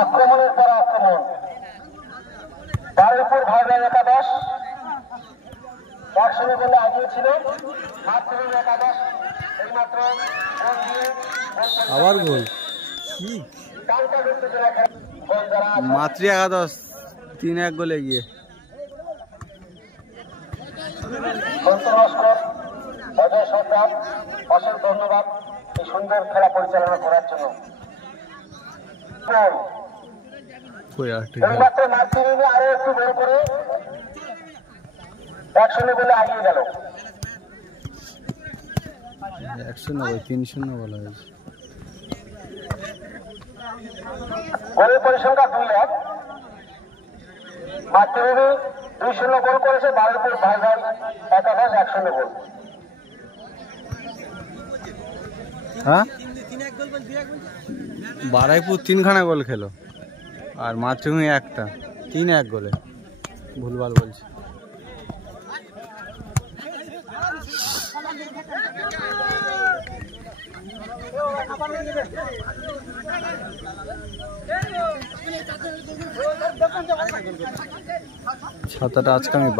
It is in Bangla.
আক্রমণের পর আক্রমণ। বারুইপুর ভাইরাল একাদশ 100 বলে আগিয়েছিল। মাতৃভূমি একাদশ এইমাত্র গোল দিয়ে আবার গোল। মাতৃ একাদশ 3-1 গোলে এগিয়ে। নমস্কার অজয় সরকার, অসংখ্য ধন্যবাদ এই সুন্দর খেলা পরিচালনা করার জন্য। এইমাত্র মাতৃভূমি আরো একটু গোল করে 100 বলে আগিয়ে গেল। 3-0 বলা হয়েছে। গোলের পরিসংখ্যা 2-1। মাতৃভূমি 2-0 গোল করেছে, বারুইপুর ভাইরাল একাদশ 1-0 গোল। হ্যাঁ, বারুইপুর 3খানা গোল খেলো আর মাতৃভূমি একটা। 3-1 গোলে ভুলভাল বলছে। ছাতাটা আজকে আমি